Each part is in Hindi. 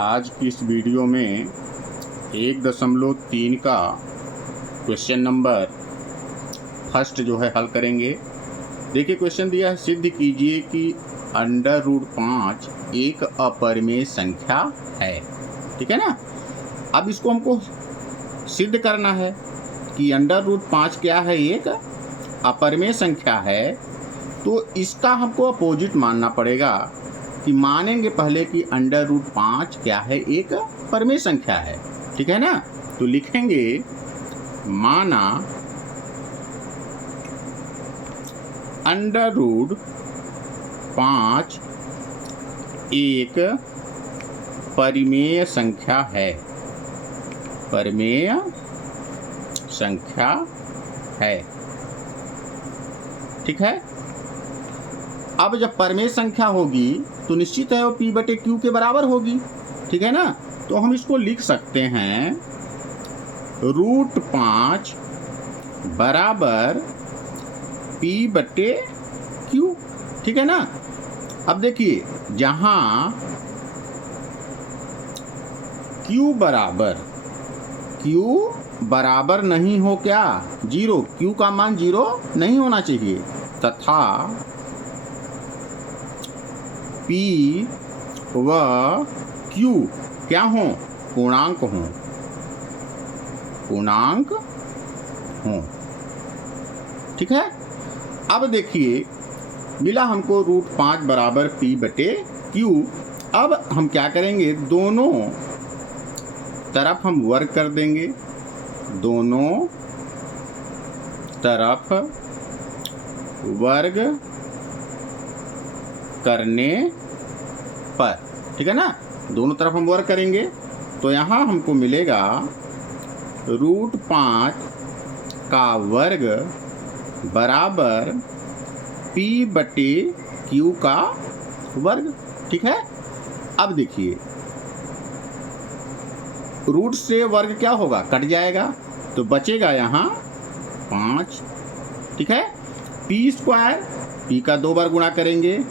आज की इस वीडियो में 1.3 का क्वेश्चन नंबर फर्स्ट जो है हल करेंगे। देखिए क्वेश्चन दिया है, सिद्ध कीजिए कि √5 एक अपरिमेय संख्या है। ठीक है ना। अब इसको हमको सिद्ध करना है कि √5 क्या है, एक अपरिमेय संख्या है। तो इसका हमको अपोजिट मानना पड़ेगा कि मानेंगे पहले कि √5 क्या है, एक परिमेय संख्या है। ठीक है ना। तो लिखेंगे माना √5 एक परिमेय संख्या है, परिमेय संख्या है। ठीक है। अब जब परिमेय संख्या होगी तो निश्चित है वो P/Q के बराबर होगी। ठीक है ना। तो हम इसको लिख सकते हैं √5 बराबर P/Q। ठीक है ना। अब देखिए जहां Q बराबर नहीं हो क्या, 0, Q का मान 0 नहीं होना चाहिए, तथा P व Q क्या हो, पूर्णांक हो। ठीक है। अब देखिए मिला हमको √5 बराबर P/Q। अब हम क्या करेंगे, दोनों तरफ हम वर्ग कर देंगे, दोनों तरफ वर्ग करने पर। ठीक है ना। दोनों तरफ हम वर्ग करेंगे तो यहाँ हमको मिलेगा √5 का वर्ग बराबर P/Q का वर्ग। ठीक है। अब देखिए रूट से वर्ग क्या होगा, कट जाएगा, तो बचेगा यहाँ 5। ठीक है। P², P का 2 बार गुणा करेंगे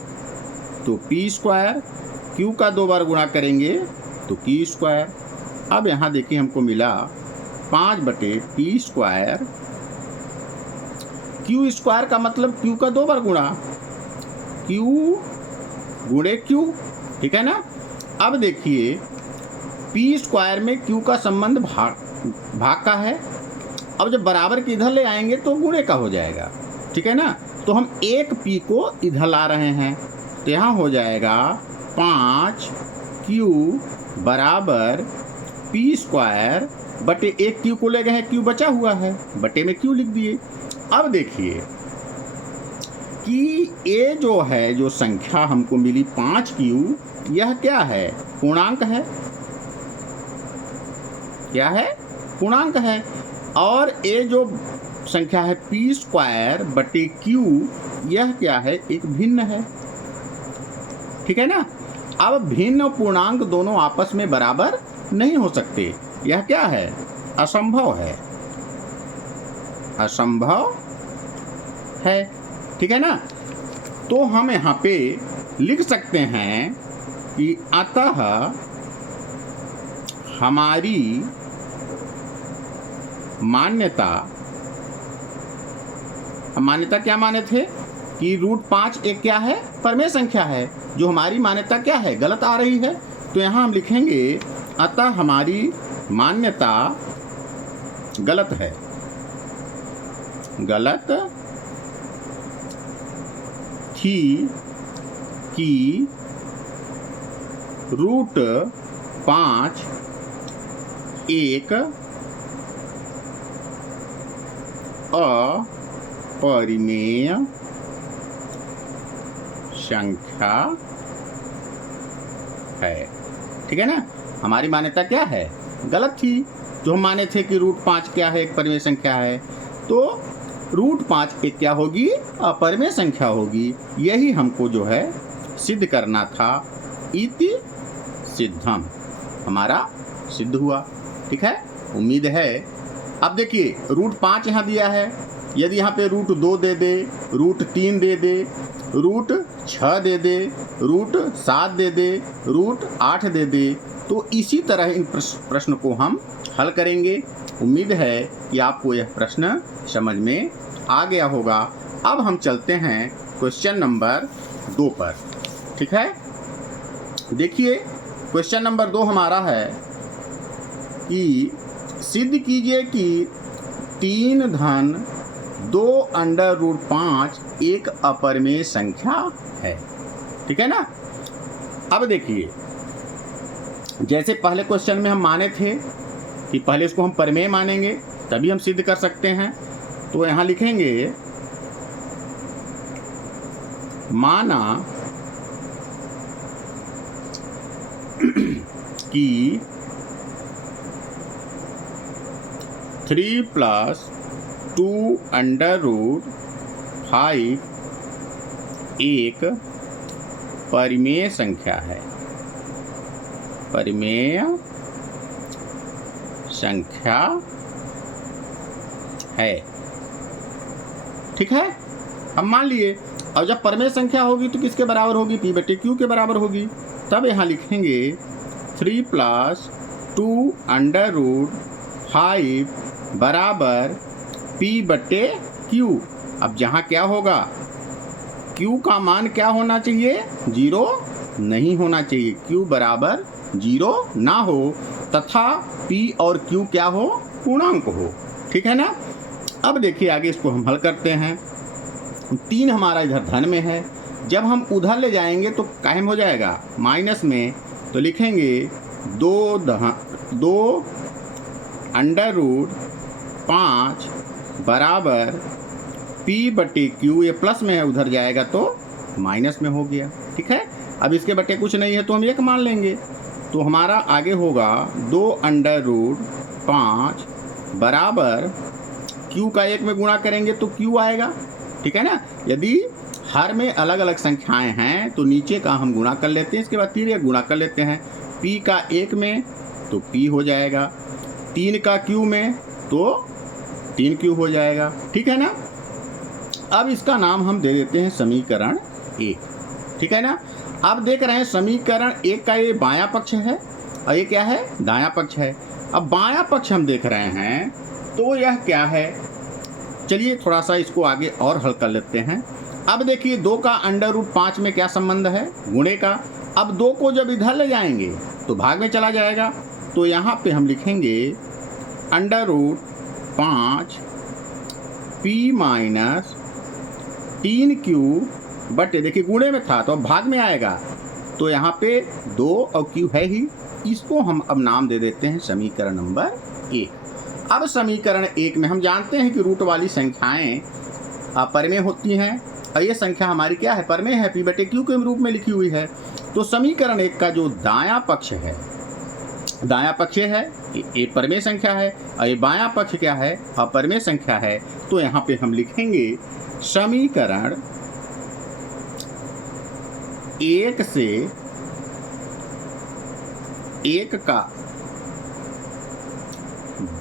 तो P², Q का 2 बार गुणा करेंगे तो Q²। अब यहाँ देखिए हमको मिला 5/P²। Q² का मतलब Q का 2 बार गुणा, Q गुणे Q। ठीक है ना। अब देखिए P² में Q का संबंध भाग का है। अब जब बराबर के इधर ले आएंगे तो गुणे का हो जाएगा। ठीक है ना। तो हम एक P को इधर ला रहे हैं तो यहाँ हो जाएगा 5Q बराबर P² बटे एक Q को ले गए हैं, Q बचा हुआ है, बटे में Q लिख दिए। अब देखिए कि ये जो है, जो संख्या हमको मिली 5Q, यह क्या है, पूर्णांक है। क्या है, पूर्णांक है। और ये जो संख्या है P² बटे Q, यह क्या है, एक भिन्न है। ठीक है ना। अब भिन्न पूर्णांक दोनों आपस में बराबर नहीं हो सकते, यह क्या है, असंभव है, असंभव है। ठीक है ना। तो हम यहाँ पे लिख सकते हैं कि अतः हमारी मान्यता क्या माने थे कि √5 एक क्या है, परिमेय संख्या है। जो हमारी मान्यता क्या है, गलत आ रही है, तो यहाँ हम लिखेंगे अतः हमारी मान्यता गलत है, गलत थी कि √5 एक अपरिमेय संख्या है। ठीक है ना। हमारी मान्यता क्या है, गलत थी। जो हम माने थे कि √5 क्या है, एक परिमेय संख्या है, तो √5 एक क्या होगी, अपरिमेय संख्या होगी। यही हमको जो है सिद्ध करना था। इति सिद्धम, हमारा सिद्ध हुआ। ठीक है। उम्मीद है। अब देखिए √5 यहाँ दिया है, यदि यहाँ पे √2 दे दे, √3 दे दे, 6 दे दे, रूट 7 दे दे, रूट 8 दे दे। तो इसी तरह इन प्रश्न को हम हल करेंगे। उम्मीद है कि आपको यह प्रश्न समझ में आ गया होगा। अब हम चलते हैं क्वेश्चन नंबर 2 पर। ठीक है, देखिए क्वेश्चन नंबर 2 हमारा है कि सिद्ध कीजिए कि 3 धन 2 अंडर रूट 5 एक अपरिमेय संख्या है। ठीक है ना। अब देखिए, जैसे पहले क्वेश्चन में हम माने थे कि पहले इसको हम परिमेय मानेंगे तभी हम सिद्ध कर सकते हैं। तो यहाँ लिखेंगे माना कि 3 + 2 अंडर रूट 5 एक परिमेय संख्या है। परिमेय संख्या है। ठीक है, हम मान लिए। और जब परिमेय संख्या होगी तो किसके बराबर होगी? P/Q के बराबर होगी। तब यहाँ लिखेंगे 3 + 2 अंडर रूट 5 बराबर P/Q। अब जहाँ क्या होगा, Q का मान क्या होना चाहिए? 0 नहीं होना चाहिए। Q बराबर 0 ना हो तथा P और Q क्या हो? पूर्णांक हो। ठीक है ना। अब देखिए आगे इसको हम हल करते हैं। 3 हमारा इधर धन में है, जब हम उधर ले जाएंगे तो कायम हो जाएगा माइनस में। तो लिखेंगे 2 अंडर रूट 5 बराबर P/Q। ये प्लस में है, उधर जाएगा तो माइनस में हो गया। ठीक है, अब इसके बटे कुछ नहीं है तो हम 1 मान लेंगे। तो हमारा आगे होगा 2 अंडर रूट 5 बराबर Q का 1 में गुणा करेंगे तो Q आएगा। ठीक है ना। यदि हर में अलग अलग संख्याएं हैं तो नीचे का हम गुणा कर लेते हैं, इसके बाद फिर 1 गुणा कर लेते हैं। P का 1 में तो P हो जाएगा, 3 का Q में तो 3Q हो जाएगा। ठीक है ना। अब इसका नाम हम दे देते हैं समीकरण 1। ठीक है ना। अब देख रहे हैं समीकरण 1 का ये बायां पक्ष है और ये क्या है? दायां पक्ष है। अब बायां पक्ष हम देख रहे हैं तो यह क्या है? चलिए थोड़ा सा इसको आगे और हल कर लेते हैं। अब देखिए 2 का अंडर रूट 5 में क्या संबंध है? गुणे का। अब 2 को जब इधर ले जाएंगे तो भाग में चला जाएगा। तो यहाँ पे हम लिखेंगे under root 5 P minus 3Q बटे, देखिए गुणे में था तो अब भाग में आएगा। तो यहाँ पे 2 और Q है ही, इसको हम अब नाम दे देते हैं समीकरण नंबर 1। अब समीकरण 1 में हम जानते हैं कि रूट वाली संख्याएं अपरिमेय होती हैं और ये संख्या हमारी क्या है? परिमेय है, P/Q के रूप में लिखी हुई है। तो समीकरण 1 का जो दायां पक्ष है, दायां पक्ष है ये परिमेय संख्या है और ये बायां पक्ष क्या है? अपरिमेय संख्या है। तो यहाँ पे हम लिखेंगे समीकरण 1 से 1 का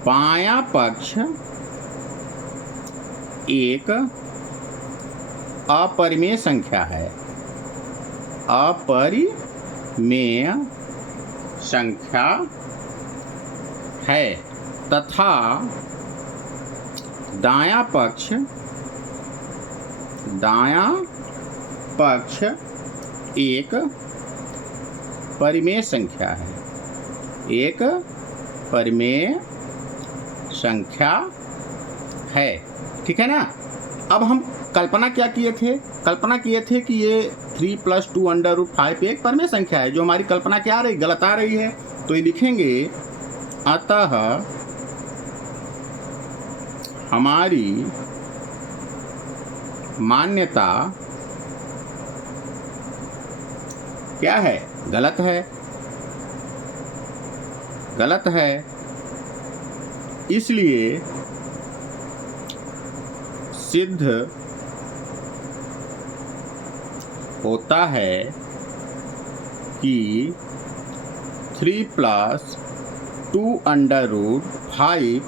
बायां पक्ष एक अपरिमेय संख्या है। अपरिमेय संख्या है तथा दायां पक्ष एक परिमेय संख्या है। एक परिमेय संख्या है। ठीक है ना। अब हम कल्पना क्या किए थे? कल्पना किए थे कि ये 3 + 2 अंडर रूट 5 एक परिमेय संख्या है। जो हमारी कल्पना क्या आ रही? गलत आ रही है। तो ये लिखेंगे अतः हमारी मान्यता क्या है? गलत है। गलत है, इसलिए सिद्ध होता है कि 3 + 2 अंडर रूट 5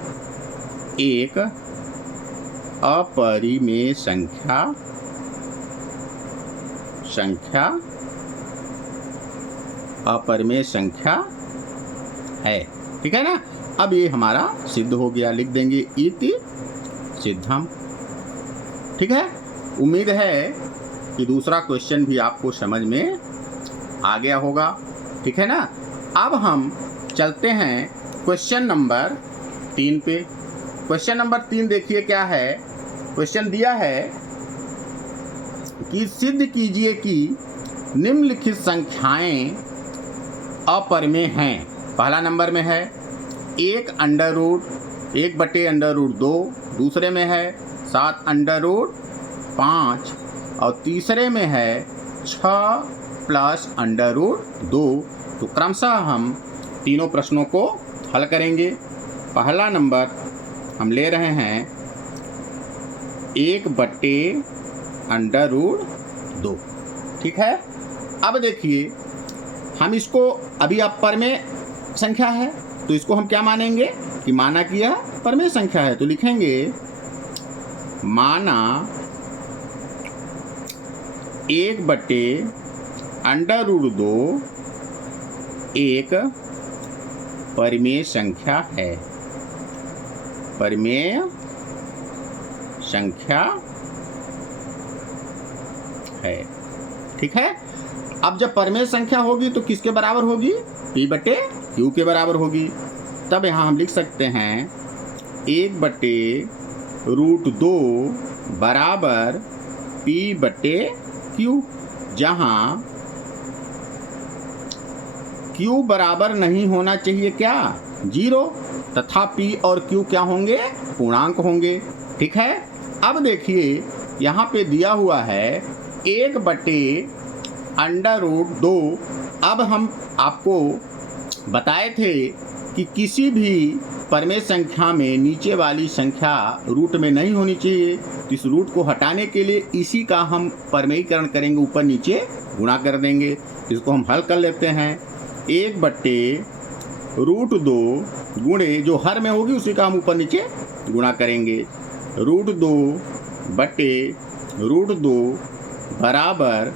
एक अपरिमेय संख्या संख्या अपरिमेय संख्या है। ठीक है ना। अब ये हमारा सिद्ध हो गया, लिख देंगे इति सिद्धम। ठीक है। उम्मीद है कि दूसरा क्वेश्चन भी आपको समझ में आ गया होगा। ठीक है ना। अब हम चलते हैं क्वेश्चन नंबर 3 पे। क्वेश्चन नंबर 3 देखिए क्या है। क्वेश्चन दिया है कि सिद्ध कीजिए कि निम्नलिखित संख्याएं अपरिमेय हैं। पहला नंबर में है 1/√2, दूसरे में है 7/5 और तीसरे में है 6+√2। तो क्रमशः हम तीनों प्रश्नों को हल करेंगे। पहला नंबर हम ले रहे हैं 1/√2। ठीक है। अब देखिए हम इसको, अभी अपरिमेय संख्या है तो इसको हम क्या मानेंगे कि माना कि यह परिमेय संख्या है। तो लिखेंगे माना 1/√2 एक परिमेय संख्या है। परिमेय संख्या है। ठीक है। अब जब परिमेय संख्या होगी तो किसके बराबर होगी? P/Q के बराबर होगी। तब यहाँ हम लिख सकते हैं 1/√2 बराबर P/Q, जहाँ Q बराबर नहीं होना चाहिए क्या? 0, तथा P और Q क्या होंगे? पूर्णांक होंगे। ठीक है। अब देखिए यहाँ पे दिया हुआ है 1/√2। अब हम आपको बताए थे कि किसी भी परिमेय संख्या में नीचे वाली संख्या रूट में नहीं होनी चाहिए। तो इस रूट को हटाने के लिए इसी का हम परिमेयीकरण करेंगे, ऊपर नीचे गुणा कर देंगे। इसको हम हल कर लेते हैं। 1/√2 गुणे जो हर में होगी उसी का हम ऊपर नीचे गुणा करेंगे। √2/√2 बराबर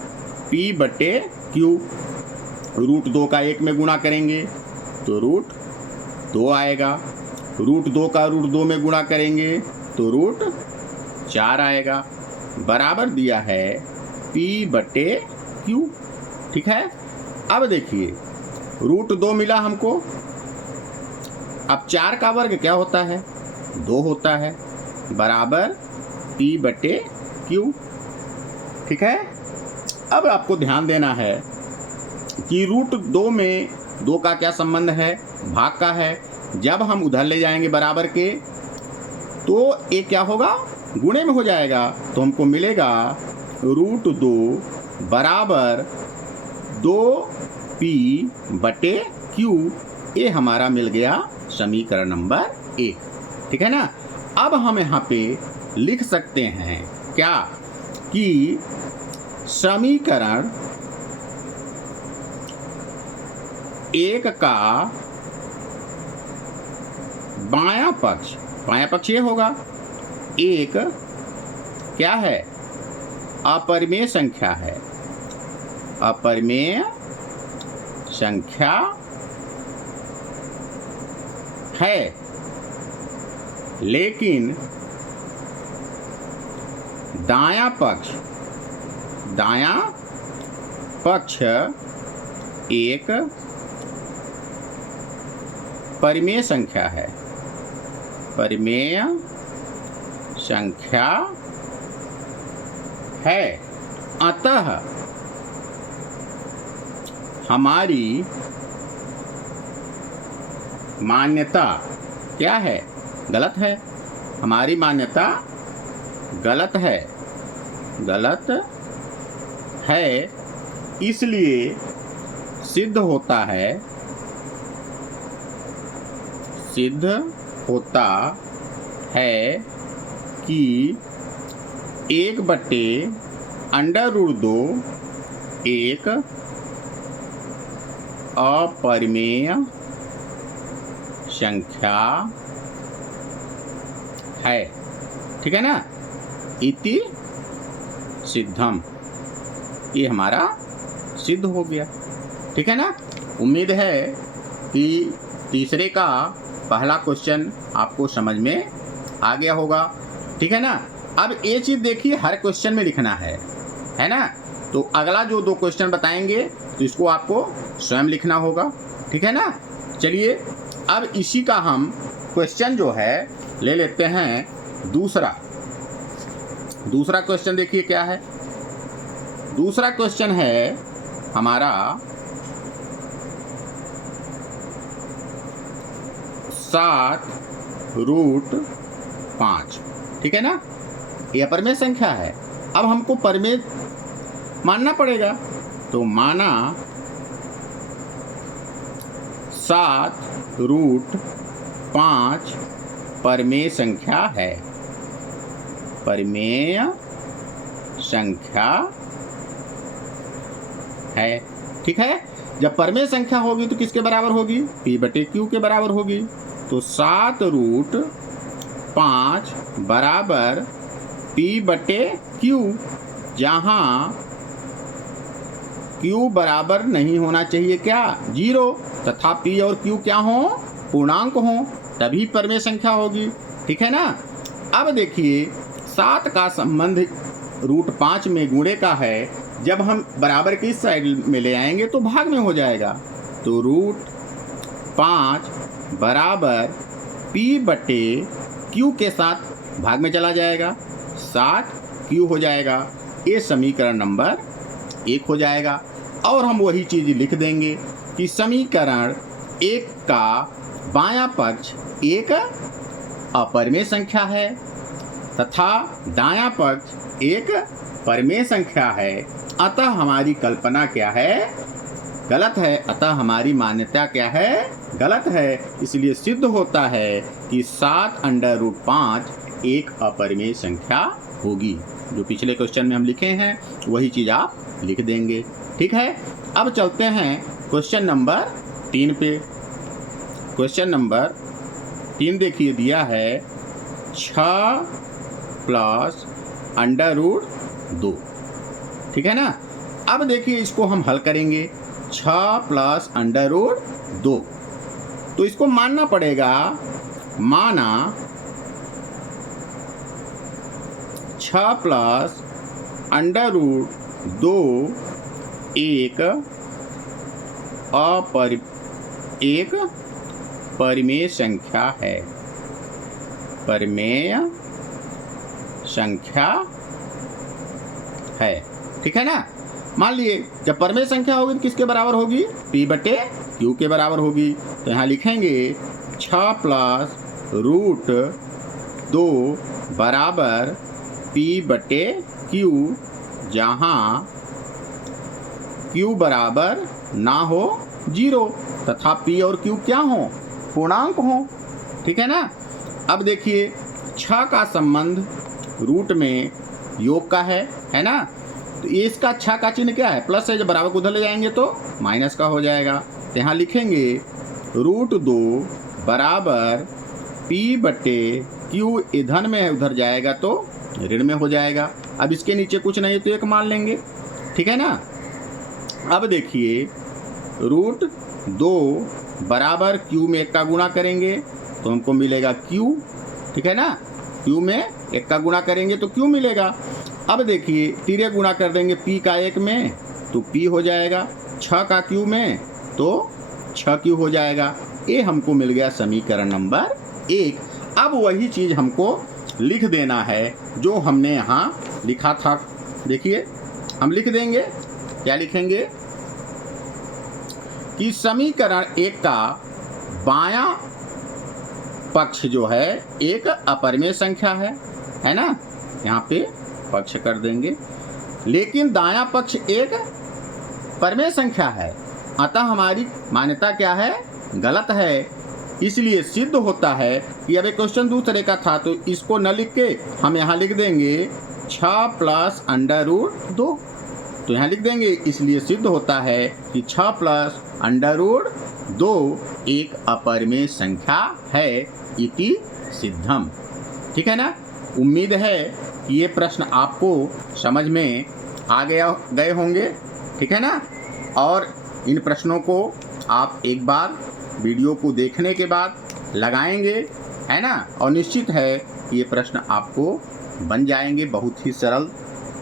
P/Q। √2 का 1 में गुणा करेंगे तो √2 आएगा। √2 का √2 में गुणा करेंगे तो √4 आएगा। बराबर दिया है P/Q। ठीक है। अब देखिए √2 मिला हमको। अब 4 का वर्ग क्या होता है? 2 होता है, बराबर P/Q। ठीक है। अब आपको ध्यान देना है कि √2 में 2 का क्या संबंध है? भाग का है। जब हम उधर ले जाएंगे बराबर के तो ये क्या होगा? गुणे में हो जाएगा। तो हमको मिलेगा √2 बराबर 2P/Q। ये हमारा मिल गया समीकरण नंबर 1। ठीक है ना। अब हम यहाँ पे लिख सकते हैं क्या कि समीकरण 1 का बायां पक्ष ये होगा। 1 क्या है? अपरिमेय संख्या है। अपरिमेय संख्या है, लेकिन दायां पक्ष एक परिमेय संख्या है। परिमेय संख्या है। अतः हमारी मान्यता क्या है? गलत है। हमारी मान्यता गलत है। इसलिए सिद्ध होता है कि 1/√2 एक अपरिमेय संख्या है। ठीक है ना। इति सिद्धम। ये हमारा सिद्ध हो गया। ठीक है ना। उम्मीद है कि तीसरे का पहला क्वेश्चन आपको समझ में आ गया होगा। ठीक है ना। अब ये चीज़ देखिए, हर क्वेश्चन में लिखना है ना। तो अगला जो 2 क्वेश्चन बताएंगे तो इसको आपको स्वयं लिखना होगा। ठीक है ना। चलिए अब इसी का हम क्वेश्चन जो है ले लेते हैं दूसरा क्वेश्चन। देखिए क्या है दूसरा क्वेश्चन है हमारा 7√5। ठीक है ना। ये अपरिमेय संख्या है। अब हमको परिमेय मानना पड़ेगा, तो माना 7√5 परिमेय संख्या है। परिमेय संख्या है। ठीक है। जब परिमेय संख्या होगी तो किसके बराबर होगी? P/Q के बराबर होगी। तो 7√5 बराबर P/Q, जहाँ Q बराबर नहीं होना चाहिए क्या? 0, तथा P और Q क्या हो? पूर्णांक हो, तभी परिमेय संख्या होगी। ठीक है ना। अब देखिए 7 का संबंध √5 में गुणे का है। जब हम बराबर की साइड में ले आएंगे तो भाग में हो जाएगा। तो √5 बराबर P/Q के साथ भाग में चला जाएगा, 7Q हो जाएगा। ये समीकरण नंबर 1 हो जाएगा। और हम वही चीज़ लिख देंगे कि समीकरण 1 का बायां पक्ष एक अपरिमेय संख्या है तथा दायां पक्ष एक परिमेय संख्या है। अतः हमारी कल्पना क्या है? गलत है। अतः हमारी मान्यता क्या है? गलत है। इसलिए सिद्ध होता है कि 7√5 एक अपरिमेय संख्या होगी। जो पिछले क्वेश्चन में हम लिखे हैं वही चीज़ आप लिख देंगे। ठीक है। अब चलते हैं क्वेश्चन नंबर 3 पे। क्वेश्चन नंबर 3 देखिए दिया है 6 + √2। ठीक है ना। अब देखिए इसको हम हल करेंगे। 6 + √2, तो इसको मानना पड़ेगा। माना 6 + √2 एक परिमेय संख्या है। परिमेय संख्या है। ठीक है ना। मान लिए जब परिमेय संख्या होगी तो किसके बराबर होगी? P/Q के बराबर होगी। तो यहाँ लिखेंगे 6 + √2 बराबर P/Q, जहाँ Q बराबर ना हो 0 तथा P और Q क्या हो? पूर्णांक हो। ठीक है ना। अब देखिए 6 का संबंध रूट में योग का है ना। तो ये इसका 6 का चिन्ह क्या है? प्लस है। जब बराबर को उधर ले जाएंगे तो माइनस का हो जाएगा। तो यहाँ लिखेंगे √2 बराबर P/Q, धन में है उधर जाएगा तो ऋण में हो जाएगा। अब इसके नीचे कुछ नहीं तो 1 मान लेंगे। ठीक है ना। अब देखिए √2 बराबर Q में 1 का गुणा करेंगे तो हमको मिलेगा Q। ठीक है ना। Q में 1 का गुणा करेंगे तो Q मिलेगा। अब देखिए तिरे गुणा कर देंगे P का 1 में तो P हो जाएगा, 6 का Q में तो 6Q हो जाएगा। ये हमको मिल गया समीकरण नंबर 1। अब वही चीज़ हमको लिख देना है जो हमने यहाँ लिखा था। देखिए हम लिख देंगे, क्या लिखेंगे कि समीकरण 1 का बायां पक्ष जो है एक अपरिमेय संख्या है ना। यहाँ पे पक्ष कर देंगे, लेकिन दायां पक्ष एक परिमेय संख्या है। अतः हमारी मान्यता क्या है? गलत है। इसलिए सिद्ध होता है कि अब एक क्वेश्चन दूसरे का था तो इसको न लिख के हम यहाँ लिख देंगे 6 + √2। तो यहाँ लिख देंगे। इसलिए सिद्ध होता है कि 6 + √2 एक अपरिमेय संख्या है, इति सिद्धम। ठीक है ना। उम्मीद है कि ये प्रश्न आपको समझ में आ गए होंगे, ठीक है ना। और इन प्रश्नों को आप एक बार वीडियो को देखने के बाद लगाएंगे, है ना, और निश्चित है कि ये प्रश्न आपको बन जाएंगे। बहुत ही सरल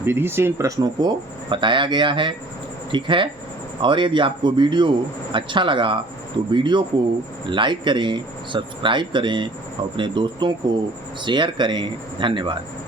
विधि से इन प्रश्नों को बताया गया है, ठीक है। और यदि आपको वीडियो अच्छा लगा तो वीडियो को लाइक करें, सब्सक्राइब करें और अपने दोस्तों को शेयर करें। धन्यवाद।